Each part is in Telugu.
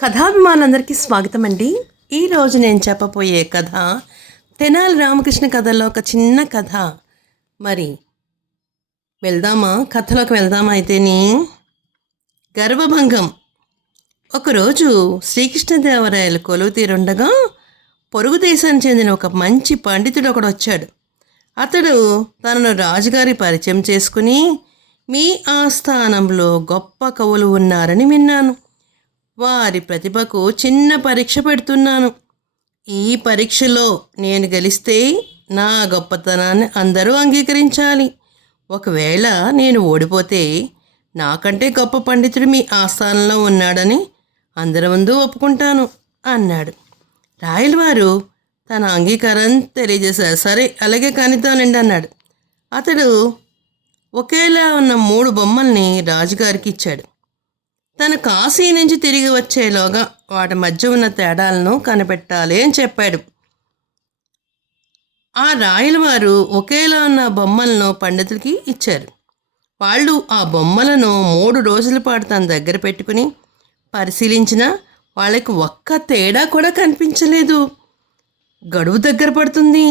కథాభిమానులందరికీ స్వాగతం అండి. ఈరోజు నేను చెప్పబోయే కథ తెనాలి రామకృష్ణ కథల్లో ఒక చిన్న కథ. మరి కథలోకి వెళ్దామా అయితేని. గర్వభంగం. ఒకరోజు శ్రీకృష్ణదేవరాయలు కొలువు తీరుండగా పొరుగు దేశానికి చెందిన ఒక మంచి పండితుడు ఒకడు వచ్చాడు. అతడు తనను రాజుగారి పరిచయం చేసుకుని, మీ ఆస్థానంలో గొప్ప కవులు ఉన్నారని విన్నాను. వారి ప్రతిభకు చిన్న పరీక్ష పెడుతున్నాను. ఈ పరీక్షలో నేను గెలిస్తే నా గొప్పతనాన్ని అందరూ అంగీకరించాలి. ఒకవేళ నేను ఓడిపోతే నాకంటే గొప్ప పండితుడు మీ ఆస్థానంలో ఉన్నాడని అందరి ముందు ఒప్పుకుంటాను అన్నాడు. రాయలవారు తన అంగీకారం తెలియజేశారు. సరే, అలాగే కానిద్దానండి అన్నాడు. అతడు ఒకేలా ఉన్న 3 బొమ్మల్ని రాజుగారికి ఇచ్చాడు. తన కాశీ నుంచి తిరిగి వచ్చేలోగా వాటి మధ్య ఉన్న తేడాలను కనిపెట్టాలి అని చెప్పాడు. ఆ రాయలవారు ఒకేలా ఉన్న బొమ్మలను పండితులకి ఇచ్చారు. వాళ్ళు ఆ బొమ్మలను 3 రోజుల పాటు తన దగ్గర పెట్టుకుని పరిశీలించినా వాళ్ళకి ఒక్క తేడా కూడా కనిపించలేదు. గడువు దగ్గర పడుతుంది.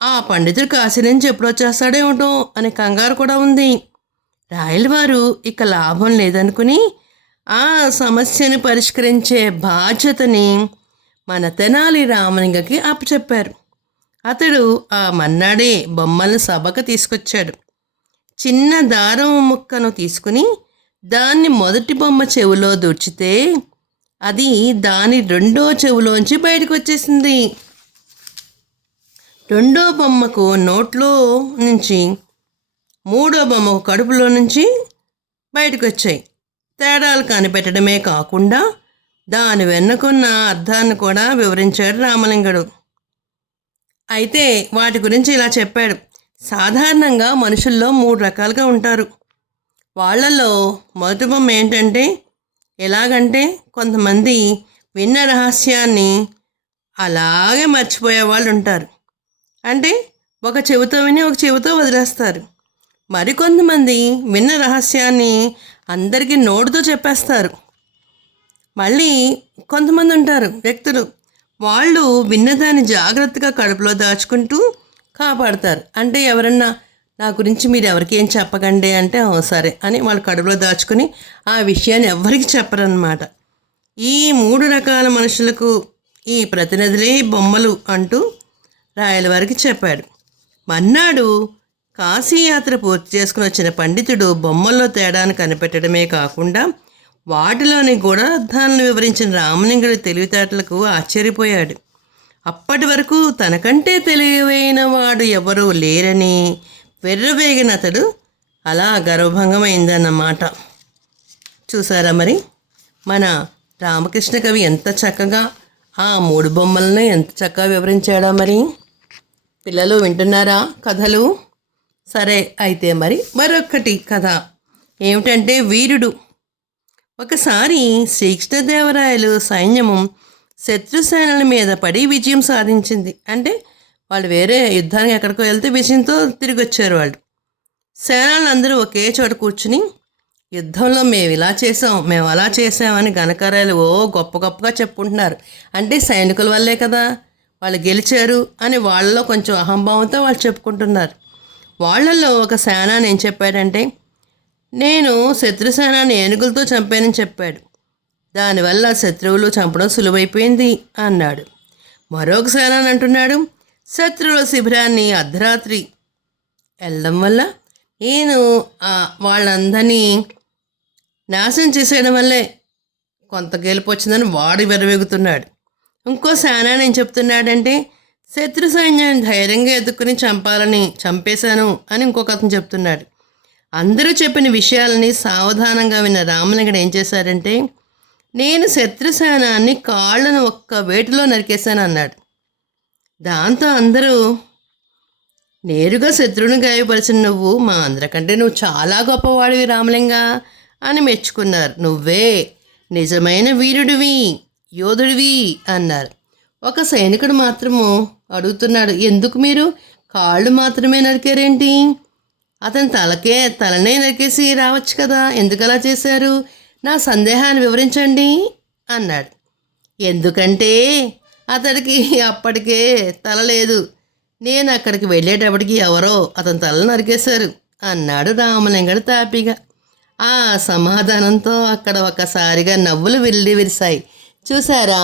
ఆ పండితుడు కాశీ నుంచి ఎప్పుడు వచ్చేస్తాడేమిటో అనే కంగారు కూడా ఉంది. రాయలవారు ఇక లాభం లేదనుకుని ఆ సమస్యను పరిష్కరించే బాధ్యతని మన తెనాలి రామలింగకి అప్పచెప్పారు. అతడు ఆ మన్నాడే బొమ్మలను సభకు తీసుకొచ్చాడు. చిన్న దారం ముక్కను తీసుకుని దాన్ని మొదటి బొమ్మ చెవిలో దూర్చితే అది దాని 2వ చెవిలోంచి బయటకు వచ్చేసింది. 2వ బొమ్మకు నోట్లో నుంచి, 3వ బొమ్మకు కడుపులో నుంచి బయటకు వచ్చాయి. తేడాలు కనిపెట్టడమే కాకుండా దాని వెనుకున్న అర్థాన్ని కూడా వివరించాడు రామలింగుడు. అయితే వాటి గురించి ఇలా చెప్పాడు. సాధారణంగా మనుషుల్లో 3 రకాలుగా ఉంటారు. వాళ్ళల్లో మొదటి బొమ్మ ఏంటంటే, ఎలాగంటే కొంతమంది విన్న రహస్యాన్ని అలాగే మర్చిపోయే వాళ్ళు ఉంటారు. అంటే ఒక చెవితో విని ఒక చెవితో వదిలేస్తారు. మరికొంతమంది విన్న రహస్యాన్ని అందరికీ నోటితో చెప్పేస్తారు. మళ్ళీ కొంతమంది ఉంటారు వ్యక్తులు, వాళ్ళు విన్నదాన్ని జాగ్రత్తగా కడుపులో దాచుకుంటూ కాపాడతారు. అంటే ఎవరన్నా నా గురించి మీరు ఎవరికి ఏం చెప్పకండి అంటే సరే అని వాళ్ళు కడుపులో దాచుకుని ఆ విషయాన్ని ఎవరికి చెప్పరన్నమాట. ఈ 3 రకాల మనుషులకు ఈ ప్రతినిధులే బొమ్మలు అంటూ రాయలవారికి చెప్పాడు. మన్నాడు కాశీయాత్ర పూర్తి చేసుకుని వచ్చిన పండితుడు బొమ్మల్లో తేడాను కనిపెట్టడమే కాకుండా వాటిలోని అర్థాలను వివరించిన రామలింగుడి తెలివితేటలకు ఆశ్చర్యపోయాడు. అప్పటి వరకు తనకంటే తెలివైన వాడు ఎవరూ లేరని వెర్రవేగిన అతడు అలా గర్వభంగమైందన్నమాట. చూసారా మరి మన రామకృష్ణ కవి ఎంత చక్కగా ఆ 3 బొమ్మలను ఎంత చక్కగా వివరించాడా. మరి పిల్లలు వింటున్నారా కథలు? సరే, అయితే మరి మరొకటి కథ ఏమిటంటే వీరుడు. ఒకసారి శ్రీకృష్ణదేవరాయలు సైన్యము శత్రుసేనల మీద పడి విజయం సాధించింది. అంటే వాళ్ళు వేరే యుద్ధానికి ఎక్కడికో వెళ్తే విజయంతో తిరిగి వచ్చారు. వాళ్ళు సేనలందరూ ఒకే చోట కూర్చుని యుద్ధంలో మేము ఇలా చేసాం, మేము అలా చేసామని ఘనకార్యాలు గొప్ప గొప్పగా చెప్పుకుంటున్నారు. అంటే సైనికుల వల్లే కదా వాళ్ళు గెలిచారు అని వాళ్ళలో కొంచెం అహంభావంతో వాళ్ళు చెప్పుకుంటున్నారు. వాళ్ళల్లో ఒక సేనాని ఏం చెప్పాడంటే, నేను శత్రుసేనాన్ని ఏనుగులతో చంపానని చెప్పాడు. దానివల్ల శత్రువులు చంపడం సులువైపోయింది అన్నాడు. మరొక సేనాని అంటున్నాడు, శత్రువుల శిబిరాన్ని అర్ధరాత్రి వెళ్ళడం వల్ల నేను వాళ్ళందరినీ నాశనం చేసేయడం వల్లే కొంత గెలుపు వచ్చిందని వాడు వెరవేగుతున్నాడు. ఇంకో సేనాని ఏం చెప్తున్నాడంటే, శత్రు సైన్యాన్ని ధైర్యంగా ఎదుర్కొని చంపేశాను అని ఇంకొక అతను చెప్తున్నాడు. అందరూ చెప్పిన విషయాలని సావధానంగా విన్న రామలింగుడు ఏం చేశాడంటే, నేను శత్రు సైన్యాన్ని కాళ్ళను ఒక్క వేటులో నరికేశాను అన్నాడు. దాంతో అందరూ, నేరుగా శత్రువుని గాయపరిచిన నువ్వు మా అందరికంటే నువ్వు చాలా గొప్పవాడివి రామలింగ అని మెచ్చుకున్నారు. నువ్వే నిజమైన వీరుడివి, యోధుడివి అన్నారు. ఒక సైనికుడు మాత్రము అడుగుతున్నాడు, ఎందుకు మీరు కాళ్ళు మాత్రమే నరికారేంటి? అతని తలనే నరికేసి రావచ్చు కదా, ఎందుకు అలా చేశారు? నా సందేహాన్ని వివరించండి అన్నాడు. ఎందుకంటే అతడికి అప్పటికే తల లేదు. నేను అక్కడికి వెళ్ళేటప్పటికి ఎవరో అతని తల నరికేశారు అన్నాడు రామలింగడు తాపిగా. ఆ సమాధానంతో అక్కడ ఒకసారిగా నవ్వులు విరిశాయి. చూసారా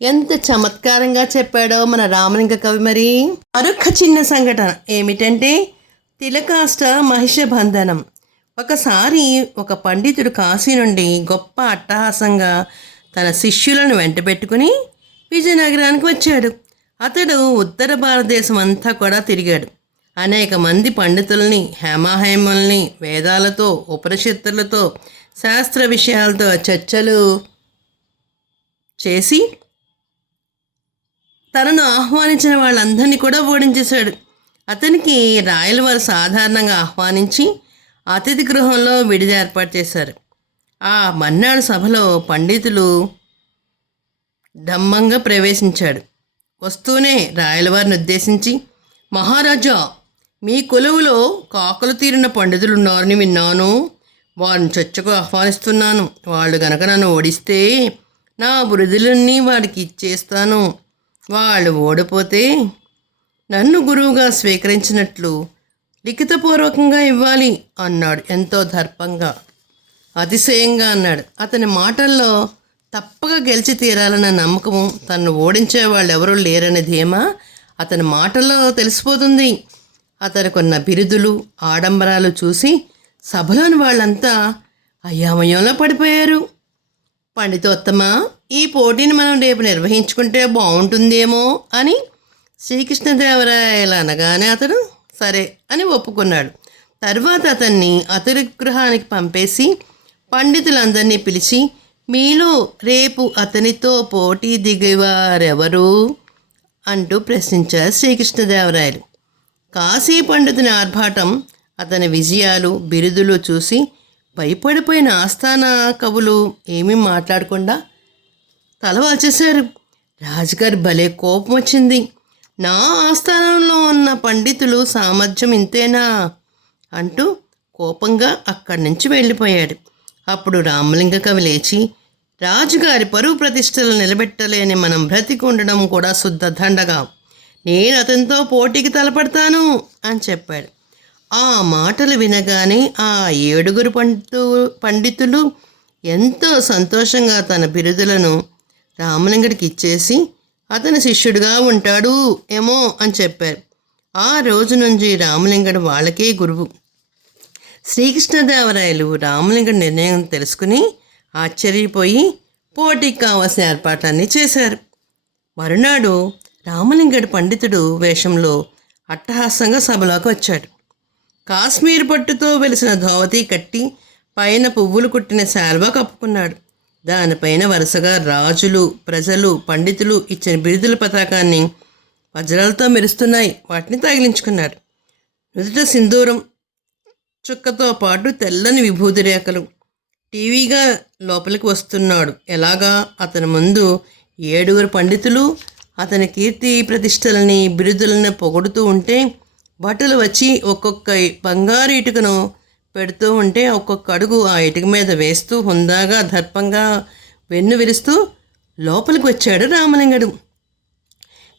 ఎంత చమత్కారంగా చెప్పాడో మన రామలింగ కవి. మరి మరొక చిన్న సంఘటన ఏమిటంటే తిలకాష్ట మహిష బంధనం. ఒకసారి ఒక పండితుడు కాశీ నుండి గొప్ప అట్టహాసంగా తన శిష్యులను వెంట పెట్టుకుని విజయనగరానికి వచ్చాడు. అతడు ఉత్తర భారతదేశం అంతా కూడా తిరిగాడు. అనేక మంది పండితుల్ని, హేమాహేముల్ని వేదాలతో, ఉపనిషత్తులతో, శాస్త్ర విషయాలతో చర్చలు చేసి తనను ఆహ్వానించిన వాళ్ళందరినీ కూడా ఓడించేశాడు. అతనికి రాయలవారు సాధారణంగా ఆహ్వానించి అతిథి గృహంలో విడిది ఏర్పాటు చేశారు. ఆ మర్నాడు సభలో పండితులు ఢమ్మంగా ప్రవేశించాడు. వస్తూనే రాయలవారిని ఉద్దేశించి, మహారాజా, మీ కొలువులో కాకులు తీరిన పండితులున్నారని విన్నాను. వారిని చర్చకు ఆహ్వానిస్తున్నాను. వాళ్ళు గనక నన్ను ఓడిస్తే నా బురుదులన్నీ వాడికి ఇచ్చేస్తాను. వాళ్ళు ఓడిపోతే నన్ను గురువుగా స్వీకరించినట్లు లిఖితపూర్వకంగా ఇవ్వాలి అన్నాడు ఎంతో దర్పంగా, అతిశయంగా అన్నాడు. అతని మాటల్లో తప్పక గెలిచి తీరాలన్న నమ్మకము, తనను ఓడించే వాళ్ళు ఎవరూ లేరనే ధీమా అతని మాటల్లో తెలిసిపోతుంది. అతనికున్న బిరుదులు, ఆడంబరాలు చూసి సభలోని వాళ్ళంతా అయోమయంలో పడిపోయారు. పండితోత్తమ, ఈ పోటీని మనం రేపు నిర్వహించుకుంటే బాగుంటుందేమో అని శ్రీకృష్ణదేవరాయలు అనగానే అతడు సరే అని ఒప్పుకున్నాడు. తర్వాత అతన్ని అతిథి గృహానికి పంపేసి పండితులందరినీ పిలిచి, మీలో రేపు అతనితో పోటీ దిగేవారెవరు అంటూ ప్రశ్నించారు శ్రీకృష్ణదేవరాయలు. కాశీ పండితుని ఆర్భాటం, అతని విజయాలు, బిరుదులు చూసి భయపడిపోయిన ఆస్థాన కవులు ఏమీ మాట్లాడకుండా తల వాల్చేశారు. రాజుగారి భలే కోపం వచ్చింది. నా ఆస్థానంలో ఉన్న పండితులు సామర్థ్యం ఇంతేనా అంటూ కోపంగా అక్కడి నుంచి వెళ్ళిపోయాడు. అప్పుడు రామలింగ కవి లేచి, రాజుగారి పరువు ప్రతిష్టలు నిలబెట్టలేని మనం బ్రతికి ఉండడం కూడా శుద్ధ దండగా. నేను అతనితో పోటీకి తలపడతాను అని చెప్పాడు. ఆ మాటలు వినగానే ఆ 7 పండితులు ఎంతో సంతోషంగా తన బిరుదులను రామలింగడికి ఇచ్చేసి అతని శిష్యుడిగా ఉంటాడు ఏమో అని చెప్పారు. ఆ రోజు నుంచి రామలింగడు వాళ్ళకే గురువు. శ్రీకృష్ణదేవరాయలు రామలింగడి నిర్ణయం తెలుసుకుని ఆశ్చర్యపోయి పోటీకి కావాల్సిన ఏర్పాట్లన్నీ చేశారు. మరునాడు రామలింగడు పండితుడు వేషంలో అట్టహాసంగా సభలోకి వచ్చాడు. కాశ్మీర్ పట్టుతో వెలిసిన ధోవతి కట్టి పైన పువ్వులు కుట్టిన శాల్వా కప్పుకున్నాడు. దానిపైన వరుసగా రాజులు, ప్రజలు, పండితులు ఇచ్చిన బిరుదుల పతాకాన్ని వజ్రాలతో మెరుస్తున్నాయి, వాటిని తగిలించుకున్నాడు. నుదుట సింధూరం చుక్కతో పాటు తెల్లని విభూతి రేఖలు. టీవీగా లోపలికి వస్తున్నాడు. ఎలాగా అతని ముందు 7 పండితులు అతని కీర్తి ప్రతిష్టలని, బిరుదులను పొగుడుతూ ఉంటే భటులు వచ్చి ఒక్కొక్క బంగారు ఇటుకను పెడుతూ ఉంటే ఒక్కొక్క అడుగు ఆ ఇటుక మీద వేస్తూ హుందాగా దర్పంగా వెన్ను విరుస్తూ లోపలికి వచ్చాడు రామలింగడు.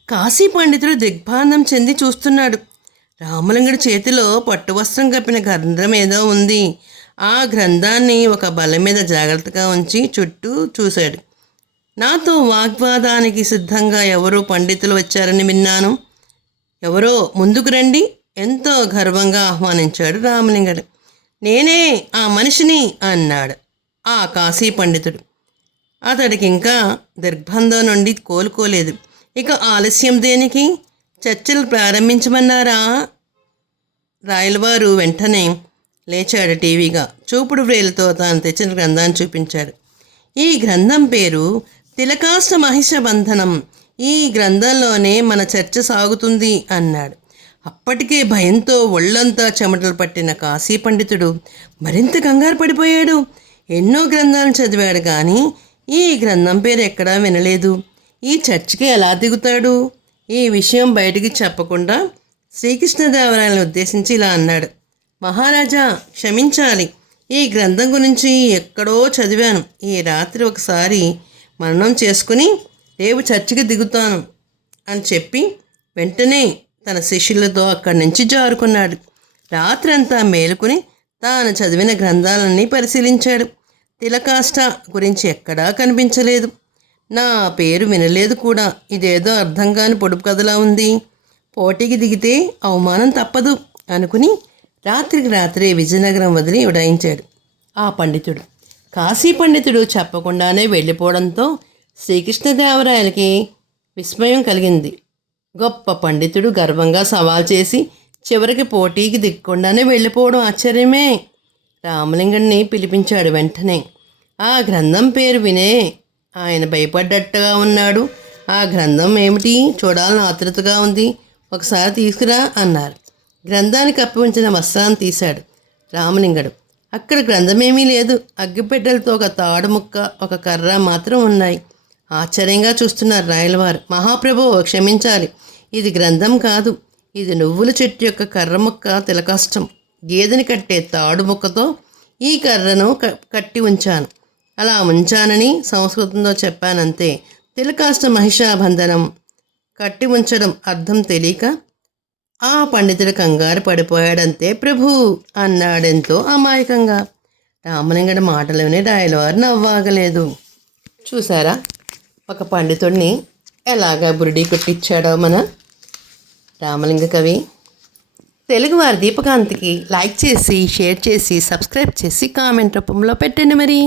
కాశీ పండితుడు దిగ్భ్రాంతం చెంది చూస్తున్నాడు. రామలింగడి చేతిలో పట్టు వస్త్రం కప్పిన గ్రంథం ఏదో ఉంది. ఆ గ్రంథాన్ని ఒక బల్ల మీద జాగ్రత్తగా ఉంచి చుట్టూ చూశాడు. నాతో వాగ్వాదానికి సిద్ధంగా ఎవరో పండితులు వచ్చారని విన్నాను. ఎవరో ముందుకు రండి ఎంతో గర్వంగా ఆహ్వానించాడు రామలింగడు. నేనే ఆ మనిషిని అన్నాడు ఆ కాశీ పండితుడు. అతడికి ఇంకా దిగ్బంధం నుండి కోలుకోలేదు. ఇక ఆలస్యం దేనికి, చర్చలు ప్రారంభించమన్నారా? రాయలవారు వెంటనే లేచాడు. టీవీగా చూపుడు వ్రేలుతో తాను తెచ్చిన గ్రంథాన్ని చూపించాడు. ఈ గ్రంథం పేరు తిలకాష్ట మహిష బంధనం. ఈ గ్రంథంలోనే మన చర్చ సాగుతుంది అన్నాడు. అప్పటికే భయంతో ఒళ్ళంతా చెమటలు పట్టిన కాశీ పండితుడు మరింత కంగారు పడిపోయాడు. ఎన్నో గ్రంథాలు చదివాడు కానీ ఈ గ్రంథం పేరు ఎక్కడా వినలేదు. ఈ చర్చకి ఎలా దిగుతాడు? ఈ విషయం బయటికి చెప్పకుండా శ్రీకృష్ణదేవరాయలను ఉద్దేశించి ఇలా అన్నాడు. మహారాజా, క్షమించాలి. ఈ గ్రంథం గురించి ఎక్కడో చదివాను. ఈ రాత్రి ఒకసారి మననం చేసుకుని రేపు చర్చికి దిగుతాను అని చెప్పి వెంటనే తన శిష్యులతో అక్కడి నుంచి జారుకున్నాడు. రాత్రంతా మేలుకుని తాను చదివిన గ్రంథాలన్నీ పరిశీలించాడు. తిలకాష్ట గురించి ఎక్కడా కనిపించలేదు. నా పేరు వినలేదు కూడా. ఇదేదో అర్థం కాని పొడుపు కథలా ఉంది. పోటీకి దిగితే అవమానం తప్పదు అనుకుని రాత్రికి రాత్రే విజయనగరం వదిలి ఉడాయించాడు. ఆ పండితుడు కాశీ పండితుడు చెప్పకుండానే వెళ్ళిపోవడంతో శ్రీకృష్ణదేవరాయలకి విస్మయం కలిగింది. గొప్ప పండితుడు గర్వంగా సవాల్ చేసి చివరికి పోటీకి దిక్కుండానే వెళ్ళిపోవడం ఆశ్చర్యమే. రామలింగడిని పిలిపించాడు. వెంటనే ఆ గ్రంథం పేరు వినే ఆయన భయపడ్డట్టుగా ఉన్నాడు. ఆ గ్రంథం ఏమిటి, చూడాలని ఆతృతగా ఉంది, ఒకసారి తీసుకురా అన్నారు. గ్రంథానికి కప్పి ఉంచిన వస్త్రాన్ని తీశాడు రామలింగడు. అక్కడ గ్రంథమేమీ లేదు. అగ్గిపెట్టెలతో ఒక తాడు ముక్క, ఒక కర్ర మాత్రం ఉన్నాయి. ఆశ్చర్యంగా చూస్తున్నారు రాయలవారు. మహాప్రభు, క్షమించాలి, ఇది గ్రంథం కాదు, ఇది నువ్వుల చెట్టు యొక్క కర్ర ముక్క, తిలకాష్టం. గేదెని కట్టే తాడు ముక్కతో ఈ కర్రను కట్టి ఉంచాను. అలా ఉంచానని సంస్కృతంలో చెప్పానంతే. తిలకాష్ట మహిషాబంధనం, కట్టి ఉంచడం అర్థం తెలియక ఆ పండితుడు కంగారు పడిపోయాడంతే ప్రభు అన్నాడెంతో అమాయకంగా. రామలింగడి మాటలోనే రాయలవారు నవ్వాగలేదు. చూసారా ఒక పండితుడిని ఎలాగా బురిడి కొట్టించాడో మన రామలింగ కవి. తెలుగువారి దీపకాంతికి లైక్ చేసి, షేర్ చేసి, సబ్స్క్రైబ్ చేసి కామెంట్ రూపంలో పెట్టండి మరి.